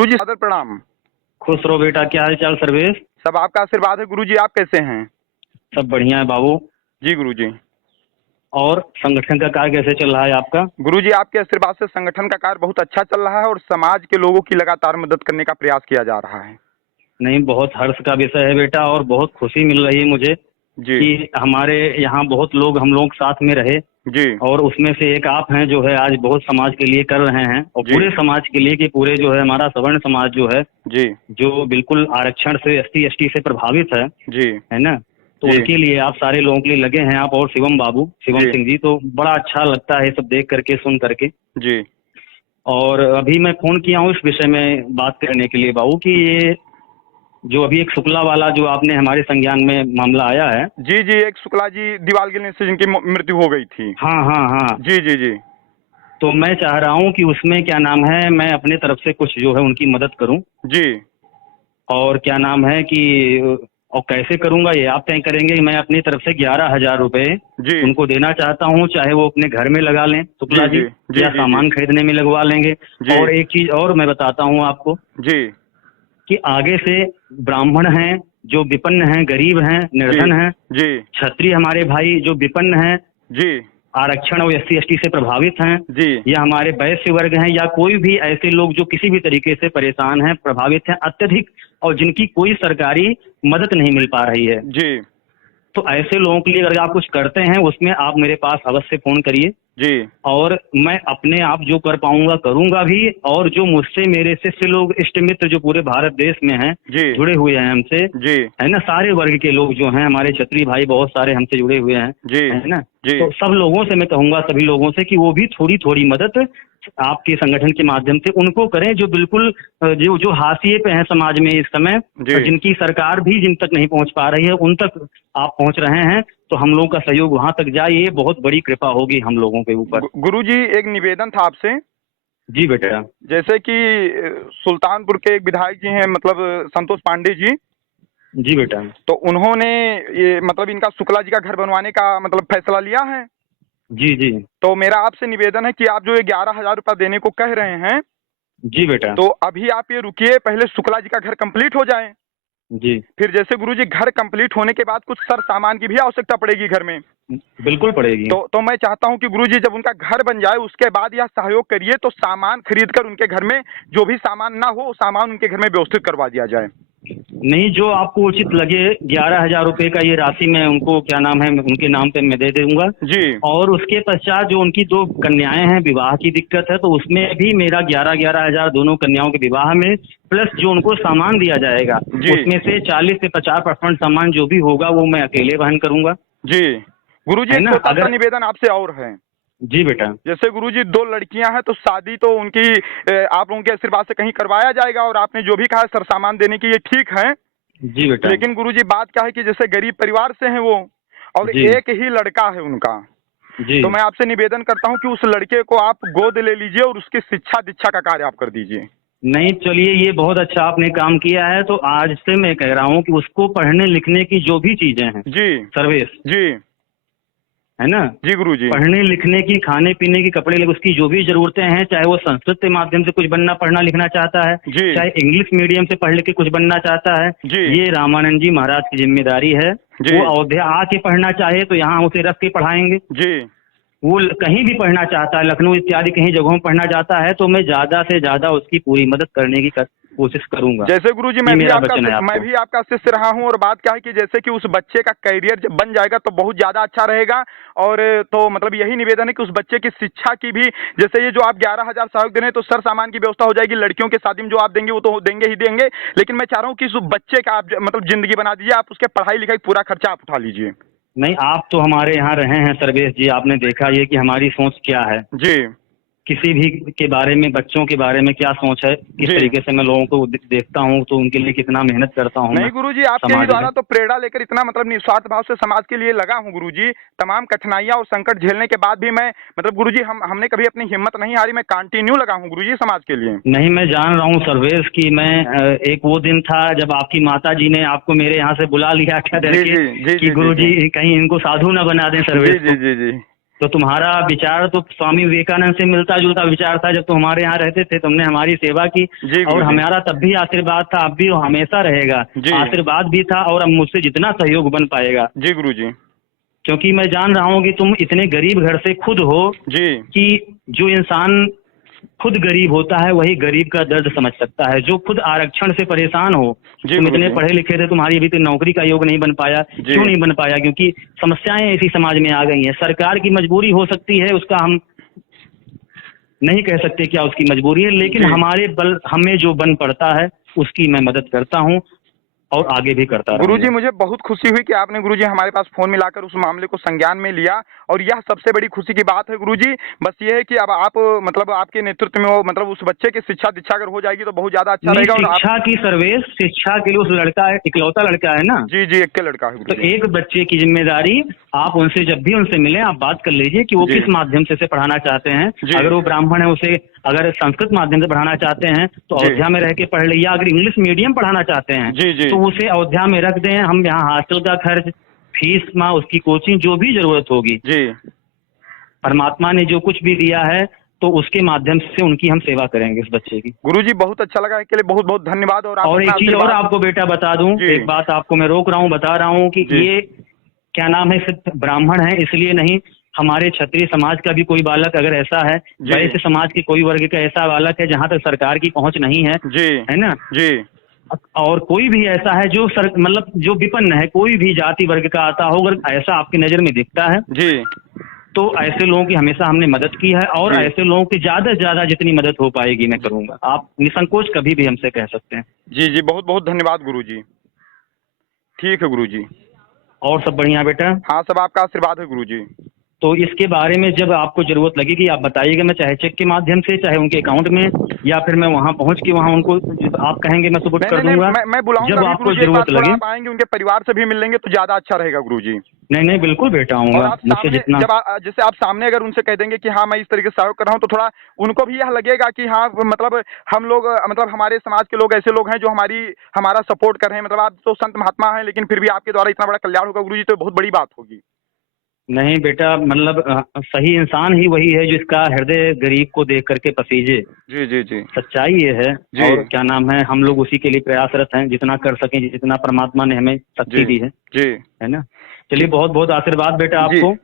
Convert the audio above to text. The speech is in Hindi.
गुरुजी सादर प्रणाम। खुश रहो बेटा। क्या हाल चाल सर्वेश? सब आपका आशीर्वाद है गुरुजी। आप कैसे हैं? सब बढ़िया है बाबू। जी गुरुजी। और संगठन का कार्य कैसे चल रहा है आपका? गुरुजी आपके आशीर्वाद से संगठन का कार्य बहुत अच्छा चल रहा है और समाज के लोगों की लगातार मदद करने का प्रयास किया जा रहा है। नहीं, बहुत हर्ष का विषय है बेटा और बहुत खुशी मिल रही है मुझे जी कि हमारे यहाँ बहुत लोग हम लोग साथ में रहे जी और उसमें से एक आप हैं जो है आज बहुत समाज के लिए कर रहे हैं और जी पूरे समाज के लिए कि पूरे जो है हमारा सवर्ण समाज जो है जी जो बिल्कुल आरक्षण से ST/ST से प्रभावित है जी ना, तो जी उनके लिए आप सारे लोगों के लिए लगे हैं आप और शिवम बाबू, शिवम जी सिंह जी। तो बड़ा अच्छा लगता है ये सब देख करके सुन करके। जी और अभी मैं फोन किया हूँ इस विषय में बात करने के लिए बाबू कि ये जो अभी एक शुक्ला वाला जो आपने हमारे संज्ञान में मामला आया है। जी जी एक शुक्ला जी दीवाल गिरने से जिनकी मृत्यु हो गई थी। हाँ हाँ हाँ। जी जी जी तो मैं चाह रहा हूँ कि उसमें क्या नाम है मैं अपने तरफ से कुछ जो है उनकी मदद करूँ। जी और क्या नाम है कि और कैसे करूँगा ये आप तय करेंगे। मैं अपनी तरफ से 11,000 रुपए जी उनको देना चाहता हूँ, चाहे वो अपने घर में लगा लें शुक्ला जी जी जी या जी सामान खरीदने में लगवा लेंगे। जी और एक चीज और मैं बताता हूँ आपको जी कि आगे से ब्राह्मण हैं जो विपन्न हैं, गरीब हैं, जी निर्धन हैं, जी क्षत्रिय हमारे भाई जो विपन्न हैं, जी आरक्षण और SC/ST से प्रभावित हैं, जी या हमारे वैश्य वर्ग हैं, या कोई भी ऐसे लोग जो किसी भी तरीके से परेशान हैं, प्रभावित हैं अत्यधिक और जिनकी कोई सरकारी मदद नहीं मिल पा रही है, जी तो ऐसे लोगों के लिए अगर आप कुछ करते हैं उसमें आप मेरे पास अवश्य फोन करिए जी और मैं अपने आप जो कर पाऊंगा करूंगा भी। और जो मुझसे मेरे शिष्य लोग इष्ट मित्र जो पूरे भारत देश में हैं जी जुड़े हुए हैं हमसे, जी है ना, सारे वर्ग के लोग जो हैं हमारे क्षत्रिय भाई बहुत सारे हमसे जुड़े हुए हैं, जी है ना, जी तो सब लोगों से मैं कहूंगा सभी लोगों से कि वो भी थोड़ी थोड़ी मदद आपके संगठन के माध्यम से उनको करें जो बिल्कुल जो जो हाशिए पे हैं समाज में इस समय जी और जिनकी सरकार भी जिन तक नहीं पहुंच पा रही है उन तक आप पहुंच रहे हैं। तो हम लोगों का सहयोग वहां तक जाए, ये बहुत बड़ी कृपा होगी हम लोगों के ऊपर। गुरुजी एक निवेदन था आपसे। जी बेटा। जैसे कि सुल्तानपुर के एक विधायक जी हैं मतलब संतोष पांडे जी। जी बेटा। तो उन्होंने ये मतलब इनका शुक्ला जी का घर बनवाने का मतलब फैसला लिया है। जी जी। तो मेरा आपसे निवेदन है कि आप जो ये 11,000 रुपया देने को कह रहे हैं, जी बेटा। तो अभी आप ये रुकिए, पहले शुक्ला जी का घर कंप्लीट हो जाए। जी फिर जैसे गुरुजी घर कंप्लीट होने के बाद कुछ सर सामान की भी आवश्यकता पड़ेगी घर में। बिल्कुल पड़ेगी। तो मैं चाहता हूं कि गुरुजी जब उनका घर बन जाए उसके बाद यह सहयोग करिए, तो सामान खरीद कर उनके घर में जो भी सामान ना हो सामान उनके घर में व्यवस्थित करवा दिया जाए। नहीं, जो आपको उचित लगे 11,000 रुपए का ये राशि मैं उनको क्या नाम है उनके नाम पे मैं दे दूंगा। जी और उसके पश्चात जो उनकी 2 कन्याएं हैं, विवाह की दिक्कत है, तो उसमें भी मेरा 11,000 दोनों कन्याओं के विवाह में प्लस जो उनको सामान दिया जाएगा जी उसमें से 40 से 50% सामान जो भी होगा वो मैं अकेले वहन करूंगा। जी गुरुजी एक छोटा सा निवेदन आपसे और है। जी बेटा। जैसे गुरुजी 2 लड़कियां हैं तो शादी तो उनकी आप लोगों के आशीर्वाद से कहीं करवाया जाएगा और आपने जो भी कहा सर सामान देने की ये ठीक है। जी बेटा। लेकिन गुरुजी बात क्या है कि जैसे गरीब परिवार से हैं वो और एक ही लड़का है उनका। जी। तो मैं आपसे निवेदन करता हूं कि उस लड़के को आप गोद ले लीजिए और उसकी शिक्षा दीक्षा का कार्य आप कर दीजिए। नहीं, चलिए ये बहुत अच्छा आपने काम किया है। तो आज से मैं कह रहा हूँ कि उसको पढ़ने लिखने की जो भी चीजें हैं जी सर्वेश, जी है ना, जी गुरुजी पढ़ने लिखने की, खाने पीने की, कपड़े उसकी जो भी जरूरतें हैं, चाहे वो संस्कृत के माध्यम से कुछ बनना पढ़ना लिखना चाहता है, जी चाहे इंग्लिश मीडियम से पढ़ लिख के कुछ बनना चाहता है, जी ये रामानंद जी महाराज की जिम्मेदारी है। जी वो अयोध्या आके पढ़ना चाहे तो यहाँ उसे रख के पढ़ाएंगे। जी वो कहीं भी पढ़ना चाहता है, लखनऊ इत्यादि कहीं जगहों में पढ़ना चाहता है, तो मैं ज्यादा से ज्यादा उसकी पूरी मदद करने की कोशिश करूंगा। जैसे गुरुजी मैं भी आपका शिष्य रहा हूं और बात क्या है कि जैसे कि उस बच्चे का करियर जब बन जाएगा तो बहुत ज्यादा अच्छा रहेगा। और तो मतलब यही निवेदन है कि उस बच्चे की शिक्षा की भी, जैसे ये जो आप 11,000 सहयोग दे रहे हैं तो सर सामान की व्यवस्था हो जाएगी। लड़कियों की शादी में जो आप देंगे वो तो देंगे ही देंगे, लेकिन मैं चाह रहा हूँ कि उस बच्चे का आप मतलब जिंदगी बना दीजिए, आप उसके पढ़ाई लिखाई पूरा खर्चा आप उठा लीजिए। नहीं, आप तो हमारे यहाँ रहे हैं सर्वेश जी, आपने देखा ये कि हमारी सोच क्या है जी किसी भी के बारे में, बच्चों के बारे में क्या सोच है, किस तरीके से मैं लोगों को देखता हूँ, तो उनके लिए कितना मेहनत करता हूँ। नहीं गुरुजी आपके ही द्वारा तो प्रेरणा लेकर इतना मतलब निस्वार्थ भाव से समाज के लिए लगा हूँ गुरुजी। तमाम कठिनाइयाँ और संकट झेलने के बाद भी मैं मतलब गुरुजी हमने कभी अपनी हिम्मत नहीं हारी, मैं कंटिन्यू लगा हूँ गुरुजी समाज के लिए। नहीं, मैं जान रहा हूँ सर्वेश कि मैं एक वो दिन था जब आपकी माता जी ने आपको मेरे यहाँ से बुला लिया था कि गुरुजी कहीं इनको साधु न बना दें सर्वेश। जी जी जी तो तुम्हारा विचार तो स्वामी विवेकानंद से मिलता जुलता विचार था। जब तुम हमारे यहाँ रहते थे, तुमने हमारी सेवा की जी और गुरुजी। हमारा तब भी आशीर्वाद था, अब भी हमेशा रहेगा। जी। आशीर्वाद भी था और अब मुझसे जितना सहयोग बन पाएगा, जी गुरुजी। क्योंकि मैं जान रहा हूँ कि तुम इतने गरीब घर से खुद हो जी कि जो इंसान खुद गरीब होता है वही गरीब का दर्द समझ सकता है। जो खुद आरक्षण से परेशान हो, जी तुम इतने गुरुजी। पढ़े लिखे थे, तुम्हारी अभी तक नौकरी का योग नहीं बन पाया। जी। क्यों नहीं बन पाया? क्योंकि समस्याएं ऐसी समाज में आ गई हैं। सरकार की मजबूरी हो सकती है, उसका हम नहीं कह सकते क्या उसकी मजबूरी है, लेकिन जी। हमें जो बन पड़ता है उसकी मैं मदद करता हूँ और आगे भी करता गुरुजी, रहूंगा। मुझे बहुत खुशी हुई कि आपने गुरुजी हमारे पास फोन मिलाकर उस मामले को संज्ञान में लिया, और यह सबसे बड़ी खुशी की बात है गुरुजी। बस ये है कि अब आप मतलब आपके नेतृत्व में वो मतलब उस बच्चे की शिक्षा दीक्षा अगर हो जाएगी तो बहुत ज्यादा अच्छा नहीं, रहेगा। और आप शिक्षा की सर्वेश, शिक्षा के लिए उस लड़का है, इकलौता लड़का है ना। जी जी, एक के लड़का है तो गुरुजी। एक बच्चे की जिम्मेदारी, आप उनसे जब भी उनसे मिलें आप बात कर लीजिए कि वो जी। किस माध्यम से पढ़ाना चाहते हैं। जी। अगर वो ब्राह्मण है, उसे अगर संस्कृत माध्यम से पढ़ाना चाहते हैं तो जी। अयोध्या में रह के पढ़ ले, या अगर इंग्लिश मीडियम पढ़ाना चाहते हैं जी जी। तो उसे अयोध्या में रख दें। हम यहाँ हॉस्टल का खर्च, फीस माँ, उसकी कोचिंग, जो भी जरूरत होगी, जी परमात्मा ने जो कुछ भी दिया है तो उसके माध्यम से उनकी हम सेवा करेंगे उस बच्चे की। गुरुजी, बहुत अच्छा लगा, इसके लिए बहुत बहुत धन्यवाद। और आप और एक अपना चीज और आशीर्वाद- आपको बेटा बता दूं, जी। एक बात आपको मैं रोक रहा हूँ, बता रहा हूँ कि जी। ये क्या नाम है, सिर्फ ब्राह्मण है इसलिए नहीं, हमारे क्षत्रिय समाज का भी कोई बालक अगर ऐसा है, जी। वैश्य समाज के कोई वर्ग का ऐसा बालक है जहाँ तक सरकार की पहुंच नहीं है, जी है ना, जी और कोई भी ऐसा है जो मतलब जो विपन्न है, कोई भी जाति वर्ग का आता हो, अगर ऐसा आपकी नजर में दिखता है जी तो ऐसे लोगों की हमेशा हमने मदद की है, और जी। ऐसे लोगों की ज्यादा से ज्यादा जितनी मदद हो पाएगी मैं करूंगा। आप निसंकोच कभी भी हमसे कह सकते हैं। जी जी, बहुत बहुत धन्यवाद गुरुजी। ठीक है गुरुजी। और सब बढ़िया बेटा? हाँ, सब आपका आशीर्वाद है गुरुजी। तो इसके बारे में जब आपको जरूरत लगेगी आप बताइएगा, मैं चाहे चेक के माध्यम से, चाहे उनके अकाउंट में, या फिर मैं वहां पहुंच के वहां उनको आप कहेंगे मैं सपोर्ट कर नहीं, दूंगा। मैं बुलाऊंगा जब भी आपको गुरुजी, एक बार जरूरत थोड़ा लगे। आप आएंगे, उनके परिवार से भी मिल लेंगे तो ज्यादा अच्छा रहेगा गुरुजी। नहीं नहीं, बिल्कुल बेटा और आऊंगा, आप मुझसे सामने जितना। जब जैसे आप सामने अगर उनसे कह देंगे कि हाँ मैं इस तरीके से सहयोग कर रहा हूँ, तो थोड़ा उनको भी यह लगेगा कि हाँ मतलब हम लोग मतलब हमारे समाज के लोग ऐसे लोग हैं जो हमारा सपोर्ट कर रहे हैं। मतलब आप तो संत महात्मा हैं, लेकिन फिर भी आपके द्वारा इतना बड़ा कल्याण होगा गुरुजी, तो बहुत बड़ी बात होगी। नहीं बेटा, मतलब सही इंसान ही वही है जिसका हृदय गरीब को देख करके पसीजे। जी जी जी सच्चाई ये है। जी। और क्या नाम है, हम लोग उसी के लिए प्रयासरत हैं, जितना कर सकें, जितना परमात्मा ने हमें शक्ति जी दी है जी ना। चलिए, बहुत बहुत आशीर्वाद बेटा जी। आपको।